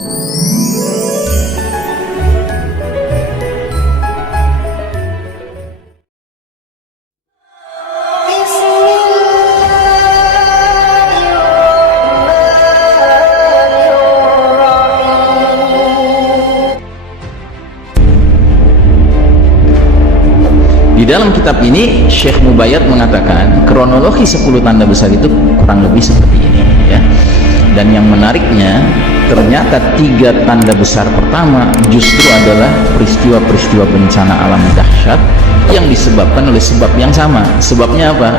Di dalam kitab ini Syekh Mubayyad mengatakan kronologi 10 tanda besar itu kurang lebih seperti ini ya. Dan yang menariknya ternyata 3 tanda besar pertama justru adalah peristiwa-peristiwa bencana alam dahsyat yang disebabkan oleh sebab yang sama. Sebabnya apa?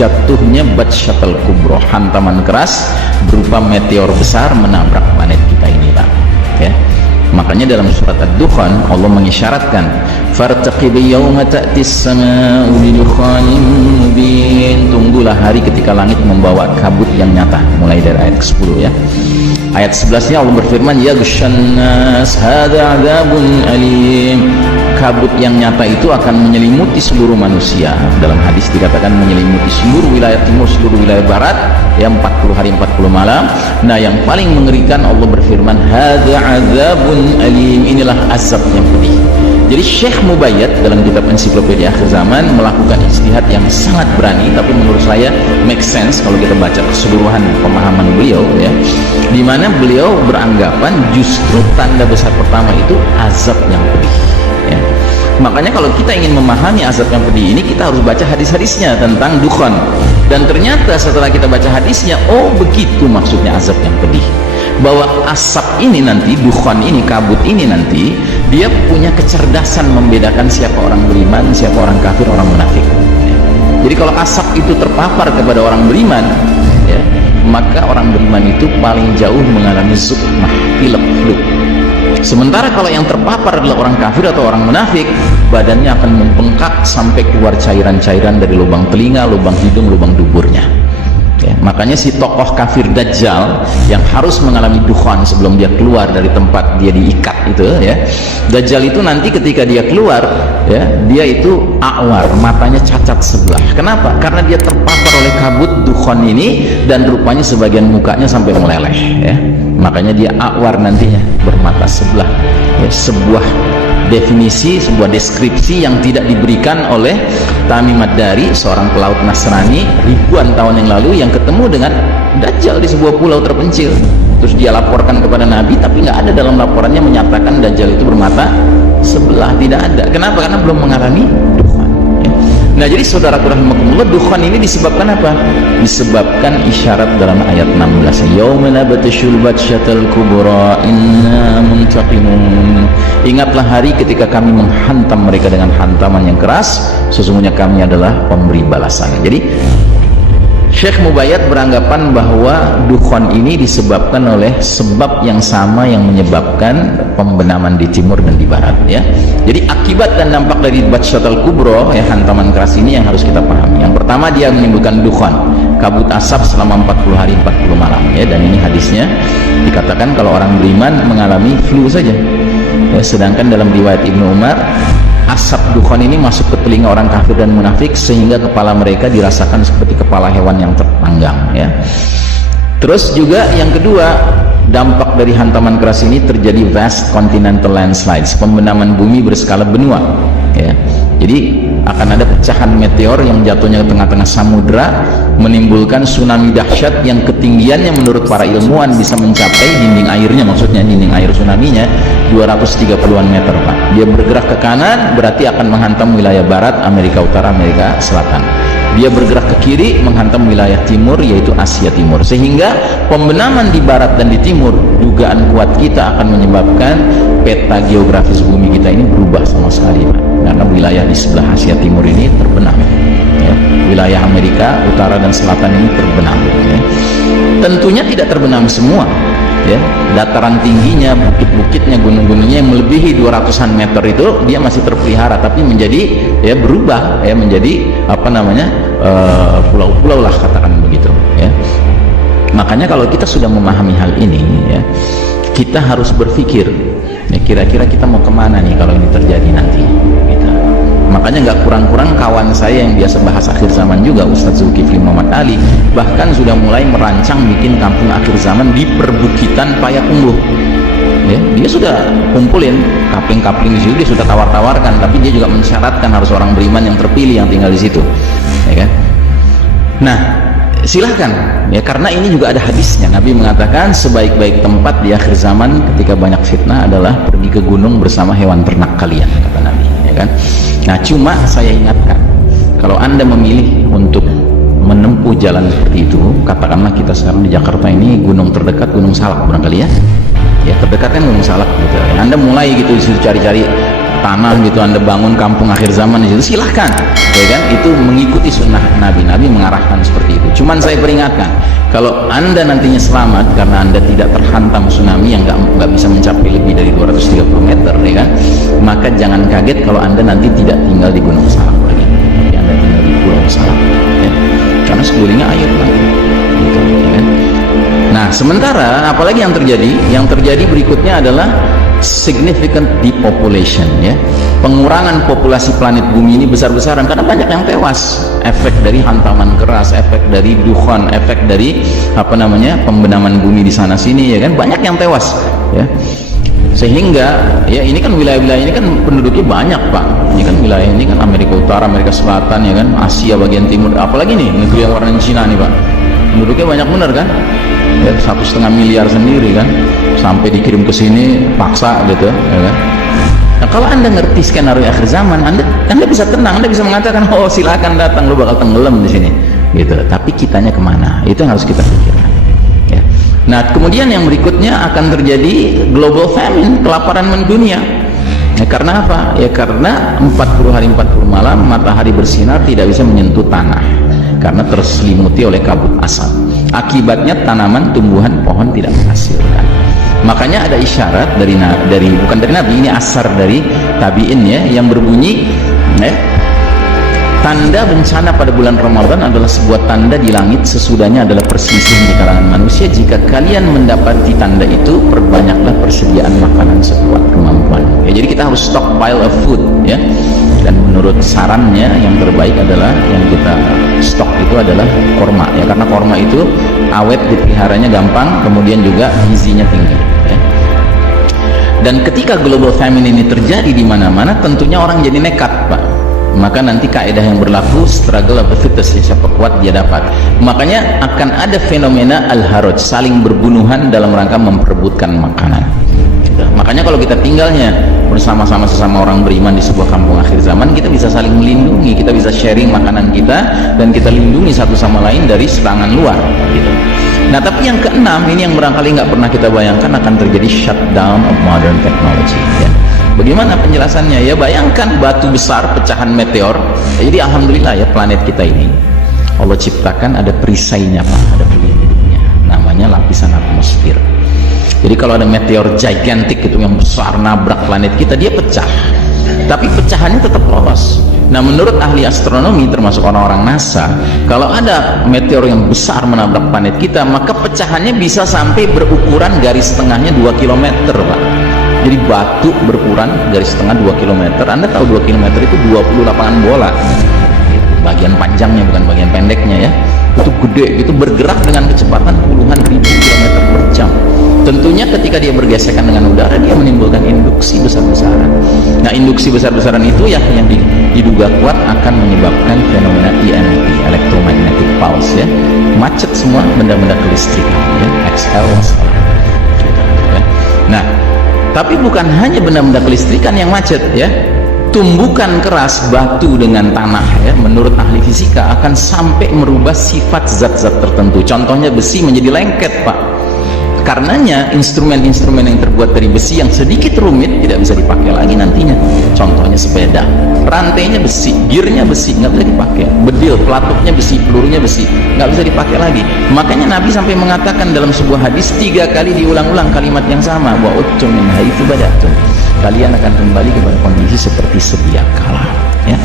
Jatuhnya Batsyatul Kubro, hantaman keras berupa meteor besar menabrak planet kita ini, Pak ya. Makanya dalam surat Ad-Dukhan Allah mengisyaratkan fartaqib yawma ta'tis sama'u bidukhanin mubin, tunggulah hari ketika langit membawa kabut yang nyata, mulai dari ayat ke-10 ya. Ayat 11-nya Allah berfirman yaghshan nas hadza 'adzabun alim, kabut yang nyata itu akan menyelimuti seluruh manusia. Dalam hadis dikatakan menyelimuti seluruh wilayah timur, seluruh wilayah barat ya, 40 hari 40 malam. Nah yang paling mengerikan Allah berfirman hadza 'adzabun alim, inilah azab yang pedih. Jadi Syekh Mubayyad dalam kitab Ensiklopedia Akhir Zaman melakukan ijtihad yang sangat berani, tapi menurut saya make sense kalau kita baca keseluruhan pemahaman beliau ya, di mana beliau beranggapan justru tanda besar pertama itu azab yang pedih ya. Makanya kalau kita ingin memahami azab yang pedih ini, kita harus baca hadis-hadisnya tentang dukhan. Dan ternyata setelah kita baca hadisnya, oh begitu maksudnya azab yang pedih, bahwa asap ini nanti, dukhan ini, kabut ini nanti, dia punya kecerdasan membedakan siapa orang beriman, siapa orang kafir, orang munafik ya. Jadi kalau asap itu terpapar kepada orang beriman ya, maka orang beriman itu paling jauh mengalami zukmah, pilek, flu. Sementara kalau yang terpapar adalah orang kafir atau orang munafik, badannya akan membengkak sampai keluar cairan-cairan dari lubang telinga, lubang hidung, lubang duburnya ya. Makanya si tokoh kafir Dajjal yang harus mengalami dukhan sebelum dia keluar dari tempat dia diikat itu ya, Dajjal itu nanti ketika dia keluar ya, dia itu a'war, matanya cacat sebelah. Kenapa? Karena dia terpapar oleh kabut dukhan ini dan rupanya sebagian mukanya sampai meleleh ya. Makanya dia a'war nantinya, bermata sebelah ya. Sebuah definisi, sebuah deskripsi yang tidak diberikan oleh Tamim Ad-Dari, seorang pelaut Nasrani ribuan tahun yang lalu yang ketemu dengan Dajjal di sebuah pulau terpencil. Terus dia laporkan kepada Nabi, tapi nggak ada dalam laporannya menyatakan Dajjal itu bermata sebelah, tidak ada. Kenapa? Karena belum mengalami dukhan ya. Nah jadi saudaraku rahimakumullah, dukhan ini disebabkan apa? Disebabkan isyarat dalam ayat 16, yauma nabtashul batsyatal kubra inna muntaqimun, ingatlah hari ketika kami menghantam mereka dengan hantaman yang keras, sesungguhnya kami adalah pemberi balasan. Jadi Syekh Mubayyad beranggapan bahwa dukhan ini disebabkan oleh sebab yang sama yang menyebabkan pembenaman di timur dan di barat ya. Jadi akibat dan dampak dari Batsyatul Kubro ya, hantaman keras ini yang harus kita pahami. Yang pertama, dia menimbulkan dukhan, kabut asap selama 40 hari 40 malam ya. Dan ini hadisnya dikatakan kalau orang beriman mengalami flu saja ya. Sedangkan dalam riwayat Ibnu Umar, asap dukhan ini masuk ke telinga orang kafir dan munafik sehingga kepala mereka dirasakan seperti kepala hewan yang terpanggang ya. Terus juga yang kedua, dampak dari hantaman keras ini terjadi vast continental landslides, pembenaman bumi berskala benua ya. Jadi akan ada pecahan meteor yang jatuhnya ke tengah-tengah samudra, menimbulkan tsunami dahsyat yang ketinggiannya menurut para ilmuwan bisa mencapai dinding airnya, maksudnya dinding air tsunaminya 230-an meter Pak. Dia bergerak ke kanan berarti akan menghantam wilayah barat, Amerika Utara, Amerika Selatan. Dia bergerak ke kiri menghantam wilayah timur, yaitu Asia Timur. Sehingga pembenaman di barat dan di timur, dugaan kuat kita akan menyebabkan peta geografis bumi kita ini berubah sama sekali Pak. Karena wilayah di sebelah Asia Timur ini terbenam ya. Wilayah Amerika Utara dan Selatan ini terbenam ya. Tentunya tidak terbenam semua ya. Dataran tingginya, bukit-bukitnya, gunung-gunungnya yang melebihi 200-an meter itu dia masih terpelihara, tapi menjadi ya berubah ya, menjadi apa namanya pulau-pulau lah, katakan begitu ya. Makanya kalau kita sudah memahami hal ini ya, kita harus berpikir ya, kira-kira kita mau kemana nih kalau ini terjadi nanti gitu. Makanya nggak kurang-kurang kawan saya yang biasa bahas akhir zaman juga, Ustadz Zulkifli Muhammad Ali, bahkan sudah mulai merancang bikin kampung akhir zaman di perbukitan Payakumbuh ya, dia sudah kumpulin kapling-kapling di situ, dia sudah tawar-tawarkan, tapi dia juga mensyaratkan harus orang beriman yang terpilih yang tinggal di situ, ya kan? Nah, silahkan ya, karena ini juga ada hadisnya. Nabi mengatakan sebaik-baik tempat di akhir zaman ketika banyak fitnah adalah pergi ke gunung bersama hewan ternak kalian, kata Nabi, ya kan? Nah, cuma saya ingatkan, kalau Anda memilih untuk menempuh jalan seperti itu, katakanlah kita sekarang di Jakarta ini, gunung terdekat Gunung Salak barangkali ya, ya terdekat kan Gunung Salak gitu. Anda mulai gitu di situ cari-cari tanah gitu, Anda bangun kampung akhir zaman di situ, silahkan, ya kan? Itu mengikuti sunnah Nabi. Nabi mengarahkan seperti itu. Cuman saya peringatkan, kalau Anda nantinya selamat karena Anda tidak terhantam tsunami yang nggak bisa mencapai lebih dari 230 meter, ya kan? Maka jangan kaget kalau Anda nanti tidak tinggal di Gunung Salak lagi, tapi Anda tinggal di Pulau Salak, ya? Karena sekelilingnya air lagi, gitu, ya kan? Nah, sementara apalagi yang terjadi? Yang terjadi berikutnya adalah significant depopulation, ya, pengurangan populasi planet bumi ini besar-besaran karena banyak yang tewas, efek dari hantaman keras, efek dari dukhan, efek dari pembenaman bumi di sana sini, ya kan, banyak yang tewas, ya, sehingga ya ini kan wilayah-wilayah ini kan penduduknya banyak, Pak. Ini kan wilayah ini kan Amerika Utara, Amerika Selatan, ya kan, Asia bagian timur, apalagi nih negeri yang warnanya Cina nih, Pak, penduduknya banyak bener kan, ya, 1,5 miliar sendiri kan, sampai dikirim ke sini paksa gitu, ya kan. Nah, kalau Anda ngerti skenario akhir zaman, Anda bisa tenang, Anda bisa mengatakan, oh silakan datang, lu bakal tenggelam di sini, gitu. Tapi kitanya kemana? Itu yang harus kita pikirkan. Ya. Nah, kemudian yang berikutnya akan terjadi global famine, kelaparan mendunia. Ya, karena apa? Ya karena 40 hari 40 malam matahari bersinar tidak bisa menyentuh tanah karena terselimuti oleh kabut asap. Akibatnya tanaman, tumbuhan, pohon tidak menghasilkan. Makanya ada isyarat bukan dari Nabi, ini asar dari tabi'in, ya, yang berbunyi, ya, tanda bencana pada bulan Ramadan adalah sebuah tanda di langit, sesudahnya adalah perselisihan di kalangan manusia. Jika kalian mendapati tanda itu, perbanyaklah persediaan makanan sekuat kemampuan. Ya, jadi kita harus stockpile of food, ya. Dan menurut sarannya yang terbaik adalah yang kita stok itu adalah korma, ya, karena korma itu awet, dipeliharanya gampang, kemudian juga gizinya tinggi, ya. Dan ketika global famine ini terjadi di mana-mana, tentunya orang jadi nekat, Pak. Maka nanti kaidah yang berlaku, struggle of the fittest, ya, siapa kuat dia dapat. Makanya akan ada fenomena al-haraj, saling berbunuhan dalam rangka memperebutkan makanan. Makanya kalau kita tinggalnya bersama-sama sesama orang beriman di sebuah kampung akhir zaman, kita bisa saling melindungi, kita bisa sharing makanan kita, dan kita lindungi satu sama lain dari serangan luar, gitu. Nah, tapi yang keenam ini yang barangkali nggak pernah kita bayangkan, akan terjadi shutdown of modern technology, ya. Bagaimana penjelasannya? Ya, bayangkan batu besar, pecahan meteor. Jadi alhamdulillah ya, planet kita ini Allah ciptakan ada perisainya, Pak, ada pelindungnya, namanya lapisan atmosfer. Jadi kalau ada meteor gigantic itu yang besar nabrak planet kita, dia pecah, tapi pecahannya tetap lolos. Nah, menurut ahli astronomi termasuk orang-orang NASA, kalau ada meteor yang besar menabrak planet kita, maka pecahannya bisa sampai berukuran garis tengahnya 2 km, Pak. Jadi batu berukuran garis tengah 2 km. Anda tahu 2 km itu 20 lapangan bola. Bagian panjangnya bukan bagian pendeknya, ya. Itu gede, itu bergerak dengan kecepatan puluhan ribu kilometer per jam. Tentunya ketika dia bergesekan dengan udara, dia menimbulkan induksi besar-besaran. Nah, induksi besar-besaran itu yang diduga kuat akan menyebabkan fenomena EMP, electromagnetic pulse, ya. Macet semua benda-benda kelistrikan, ya. XL. Nah, tapi bukan hanya benda-benda kelistrikan yang macet, ya. Tumbukan keras, batu dengan tanah, ya, menurut ahli fisika akan sampai merubah sifat zat-zat tertentu. Contohnya besi menjadi lengket, Pak. Karenanya instrumen-instrumen yang terbuat dari besi yang sedikit rumit tidak bisa dipakai lagi nantinya. Contohnya sepeda, rantainya besi, gearnya besi, nggak bisa dipakai. Bedil, pelatuknya besi, pelurunya besi, nggak bisa dipakai lagi. Makanya Nabi sampai mengatakan dalam sebuah hadis 3 kali diulang-ulang kalimat yang sama, wa uttum min haitsu badatum. Kalian akan kembali kepada kondisi seperti sedia kala, ya.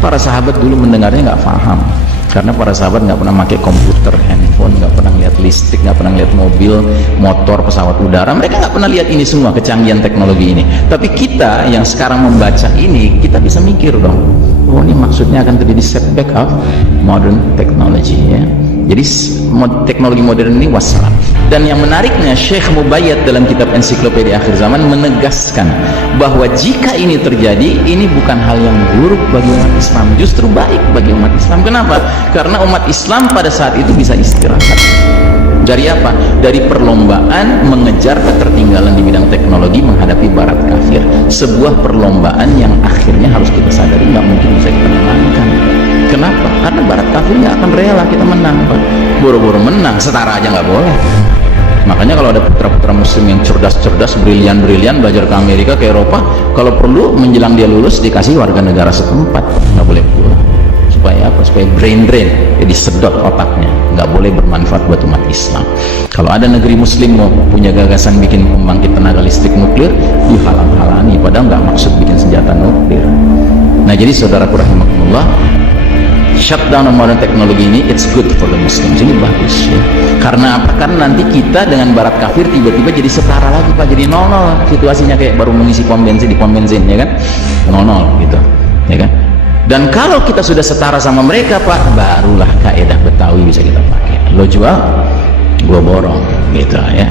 Para sahabat dulu mendengarnya nggak paham, karena para sahabat nggak pernah pakai komputer, handphone, nggak pernah lihat listrik, nggak pernah lihat mobil, motor, pesawat udara. Mereka nggak pernah lihat ini semua, kecanggihan teknologi ini. Tapi kita yang sekarang membaca ini, kita bisa mikir dong, oh ini maksudnya akan terjadi setback of modern technology, ya. Jadi teknologi modern ini wassalam. Dan yang menariknya, Syekh Mubayyad dalam kitab Ensiklopedia Akhir Zaman menegaskan bahwa jika ini terjadi, ini bukan hal yang buruk bagi umat Islam, justru baik bagi umat Islam. Kenapa? Karena umat Islam pada saat itu bisa istirahat. Dari apa? Dari perlombaan mengejar ketertinggalan di bidang teknologi menghadapi barat kafir. Sebuah perlombaan yang akhirnya harus kita sadari nggak mungkin bisa kita menangkan. Kenapa? Karena barat kafir nggak akan rela kita menang, Pak. Boro-boro menang, setara aja nggak boleh. Makanya kalau ada putra-putra muslim yang cerdas-cerdas, brilian-brilian, belajar ke Amerika, ke Eropa, kalau perlu menjelang dia lulus dikasih warga negara setempat, nggak boleh pulang. Supaya apa? Supaya brain drain, jadi sedot otaknya, nggak boleh bermanfaat buat umat Islam. Kalau ada negeri muslim mau punya gagasan bikin pembangkit tenaga listrik nuklir, dihalang-halangi, padahal nggak maksud bikin senjata nuklir. Nah, jadi saudaraku rahimakumullah, shutdown modern teknologi ini it's good for the Muslims, ini bagus ya. Karena apa? Karena nanti kita dengan barat kafir tiba-tiba jadi setara lagi, Pak, jadi 0-0 situasinya, kayak baru mengisi pom bensin di pom bensin, ya kan, 0-0 gitu, ya kan. Dan kalau kita sudah setara sama mereka, Pak, barulah kaidah Betawi bisa kita pakai, lo jual gua borong gitu ya.